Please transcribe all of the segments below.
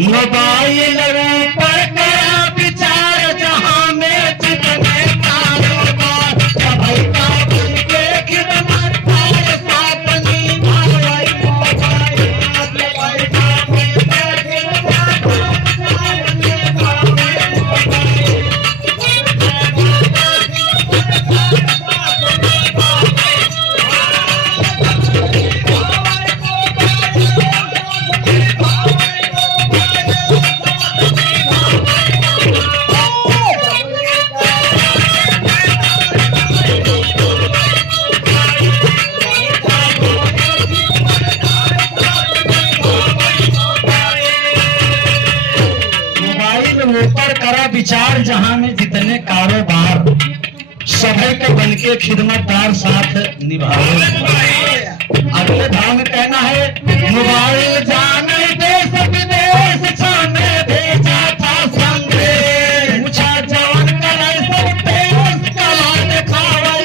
Mobile ऊपर करा विचार जहां में जितने कारोबार सभी का बनके खिदमत पाए सापनी भाई मोबाइल सभी का बनके खिदमत ऊपर करा विचार जहां में जितने कारोबार सभी के बनके खिदमतदार साथ निभाए। अगले भाव में कहना है मोबाइल जाने देश विदेश छाने भेजा था संदेश पूछा जवान करे सब देश कला दिखावे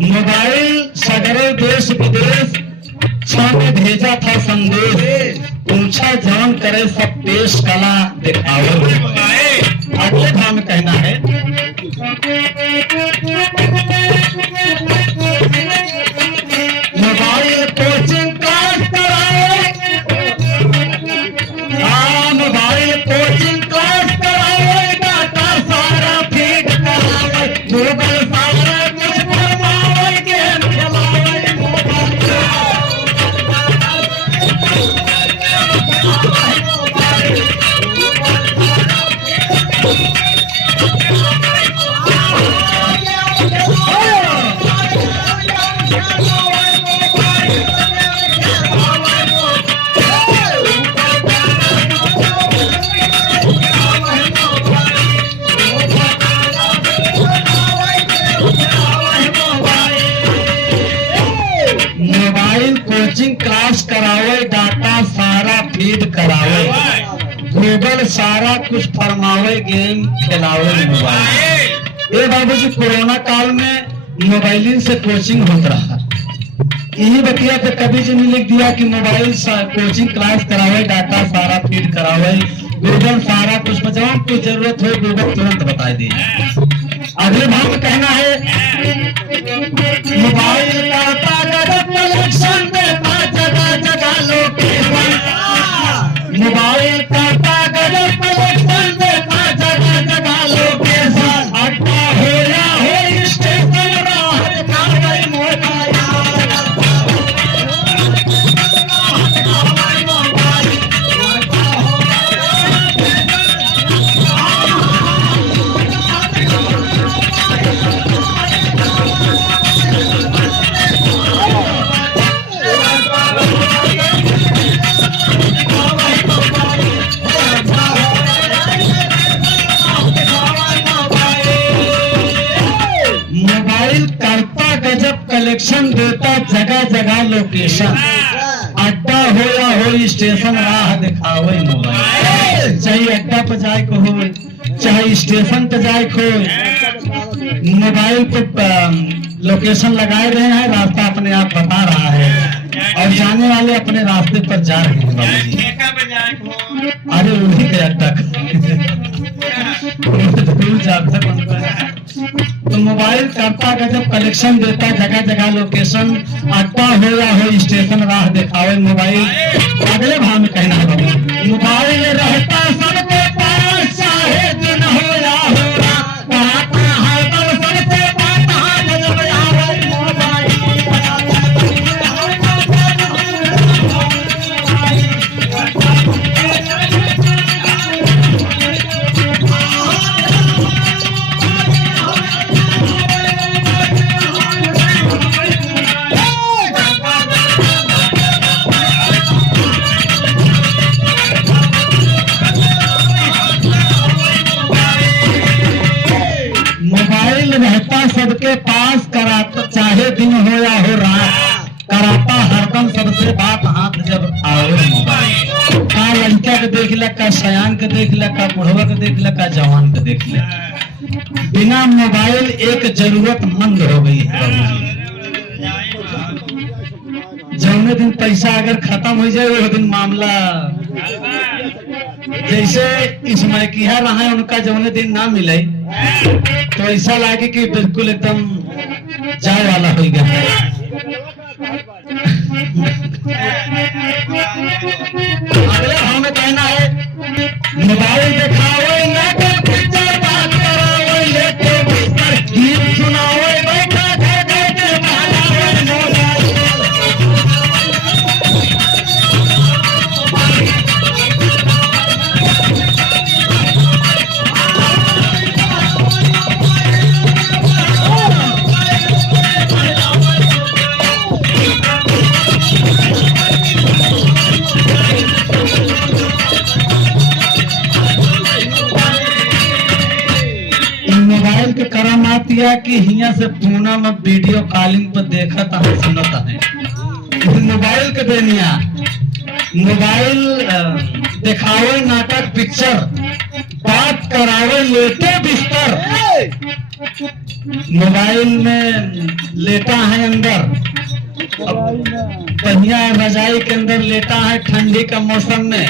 मोबाइल सगरे देश विदेश छाने भेजा था संदेश पूछा जान करे सब पेश कला दिखाओ। अगले भाव में कहना है मोबाइल कोचिंग क्लास कराए मोबाइल कोचिंग क्लास कराए डाटा सारा फीड कराए गूगल सारा कोचिंग क्लास करावे डाटा सारा फीड करावे गूगल सारा कुछ फरमावे गेम खिलावे मोबाइल। ये बाबू जी कोरोना काल में मोबाइल से कोचिंग होता रहा यही बतिया तो कभी जी ने लिख दिया कि मोबाइल कोचिंग क्लास करावे डाटा सारा फीड करावे गूगल सारा कुछ जवाब की जरूरत हो गूगल तुरंत बता दी। अगले भाव में कहना है मोबाइल करता गजब कलेक्शन देता जगह जगह लोकेशन मोबाइल करता गजब कलेक्शन देता जगह जगह लोकेशन अड्डा हो या हो स्टेशन राह दिखावे मोबाइल कलेक्शन देता जगह जगह लोकेशन अड्डा हो या हो स्टेशन राह दिखावे मोबाइल चाहे अड्डा पर जाए को हो चाहे स्टेशन पर जाए को मोबाइल पे लोकेशन लगाए रहे हैं रास्ता अपने आप बता रहा है और जाने वाले अपने रास्ते पर जा रहे हैं। अरे उन्हीं के अड्डा तो मोबाइल करता गजब कलेक्शन देता जगह जगह लोकेशन अड्डा हो या हो स्टेशन राह दिखावे मोबाइल। अगले भाव में कहना है मोबाइल रहता सबके पास चाहे दिन हो या हो रात सबसे दिन हो या हो रात, कराता हरदम सबसे बात हाथ जब आवे मोबाइल। का लड़का के देख ले, का सयान के देख ले, का बुढ़वा के देख ले, का जवान के देख ले। बिना मोबाइल एक जरूरतमंद हो गई है बाबूजी। जौने दिन पैसा अगर खत्म हो जाए वो दिन मामला, जैसे इसमें किया रहा है उनका जौने दिन ना मिले तो ऐसा लगे कि बिल्कुल एकदम जाए वाला हो गया। अगले भाव में कहना है मोबाइल दिखाओ ना तो पिक्चर बात कराओ, लेटे बिस्तर गीत सुनाओ, बैठा घर घर के मोबाइल के करामात या कि हिया से पूना में वीडियो कॉलिंग पर देखत है सुनत है। मोबाइल के देनिया मोबाइल दिखावे नाटक पिक्चर, बात करावे लेटे बिस्तर। मोबाइल में लेटा है अंदर, बढ़िया रजाई के अंदर लेटा है ठंडी का मौसम में,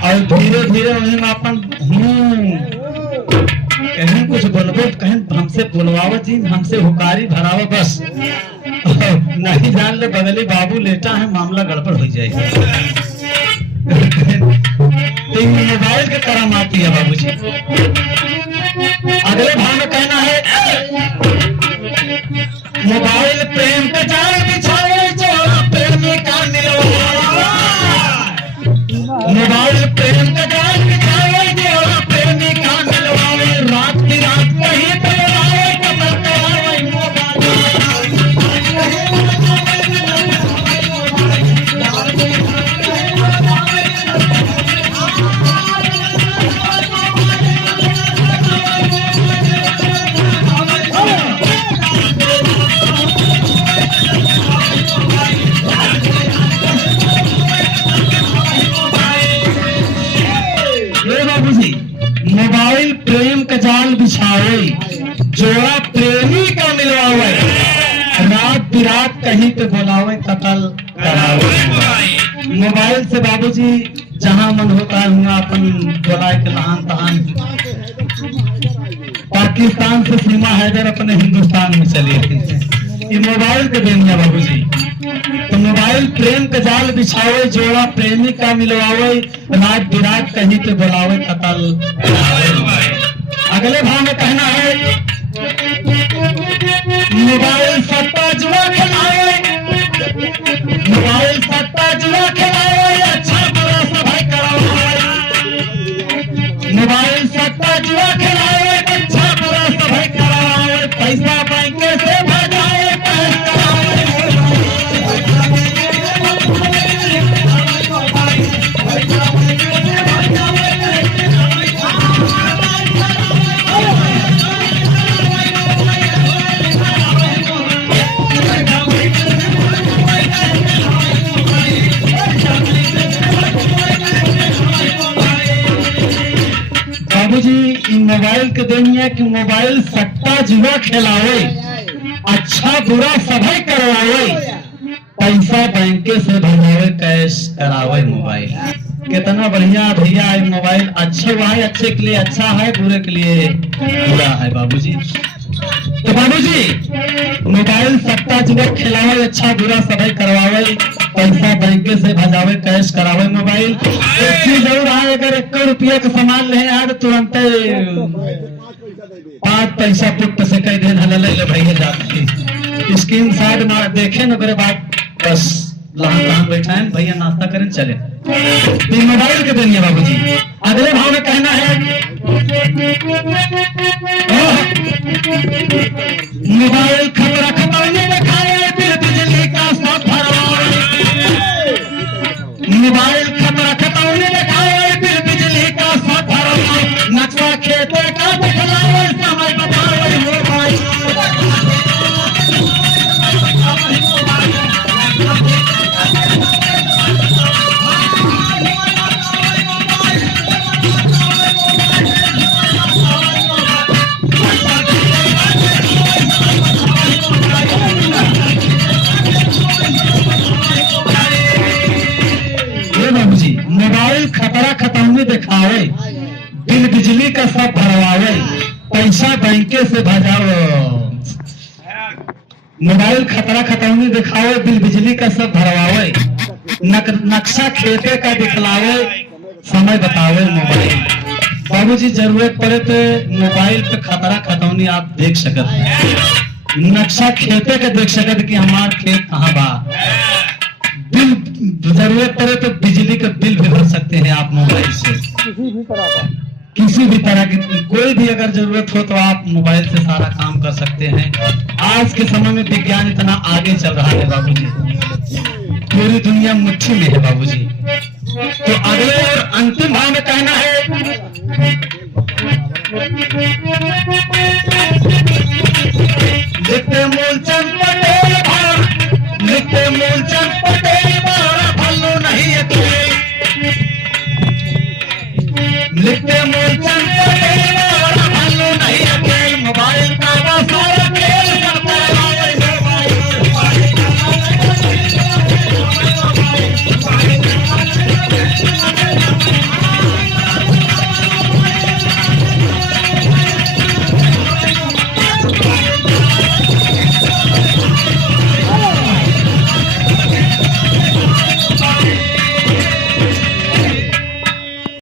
और धीरे धीरे उन्हें अपन कहीं कुछ बोलबो, कहीं हमसे बोलवाओ जी, हमसे हुकारी भराओ, बस नहीं जान ले बगली बाबू लेटा है, मामला गड़बड़ हो जाएगी। तो मोबाइल के करामात है बाबूजी। अगले भाव में कहना है मोबाइल प्रेम का जाल बिछाए, जोड़ा प्रेमी का मिलवा। मोबाइल प्रेम का जाल बिछाए, जोड़ा प्रेमी का मिलवावे, रात की रात कहीं पे आए कमर करावे मोबाइल। मोबाइल प्रेम का जाल बिछावे, जोड़ा प्रेमी का मिलवावे, रात बिरात कहीं पे बुलावे, कत्ल करावे। मोबाइल से बाबूजी जहां मन होता है वहां अपन बुलाए के लहान तहान। पाकिस्तान से सीमा हैदर अपने हिंदुस्तान में चली ये मोबाइल के देनिया बाबूजी। तो मोबाइल प्रेम का जाल बिछावे, जोड़ा प्रेमी का मिलवावे, रात बिरात कहीं पे बुलावे, कत्ल करावे। अगले भाव में कहना है मोबाइल सट्टा जुआ खिलावे, मोबाइल सट्टा जुआ खिलावे, अच्छा बुरा सभाई करावे। मोबाइल सट्टा जुआ खिलावे, अच्छा बुरा सभाई करावे, पैसा बैंक से भजावे, पैसा करावे। बाबूजी मोबाइल के देनिया कि मोबाइल सट्टा जुआ खिलावे, अच्छा बुरा सभी करवावे, पैसा बैंक से भरवावे, कैश करावे। मोबाइल कितना बढ़िया भैया, मोबाइल अच्छे है, अच्छे के लिए अच्छा है, बुरे के लिए बुरा है बाबूजी। तो बाबूजी मोबाइल सट्टा जुआ खिलावे, अच्छा बुरा सभी करवावे, पैसा बैंक से भजावे, कैश करावे। मोबाइल एक चीज जरूर है, अगर 1 रुपया का सामान ले यार तुरंत 5 पैसा पुट से कह देना ले भैया जाते स्क्रीन शॉट मार देखे न मेरे बाद बस लहान बैठा है भैया नाश्ता करें चले। तो मोबाइल के देनिए बाबूजी। अगले भाव में कहना है मोबाइल खतरा खतरने दिखाए, फिर बिजली का साथ भरवाए। मोबाइल खतरा खतरने दिखाए, फिर बिजली का साथ भरवाए, नक्शा खेते का दिखलाए, समय बताए मोबाइल। खतरा खतौनी दिखावे, बिल बिजली का सब भरवावे, पैसा बैंके से भजाओ। मोबाइल खतरा खतौनी दिखावे, बिल बिजली का सब भरवावे, नक्शा खेते का दिखलावे, समय बतावे मोबाइल। बाबूजी जरूरत पड़े तो मोबाइल पे खतरा खतौनी आप देख सकते हैं, नक्शा खेते का देख सकते कि हमारा खेत कहाँ बा। बिल जरूरत पड़े तो बिजली का बिल भी भर सकते हैं आप मोबाइल से, किसी भी तरह की कोई भी अगर जरूरत हो तो आप मोबाइल से सारा काम कर सकते हैं। आज के समय में विज्ञान इतना आगे चल रहा है बाबूजी, पूरी दुनिया मुट्ठी में है बाबूजी। तो अगले और अंतिम भाव में कहना है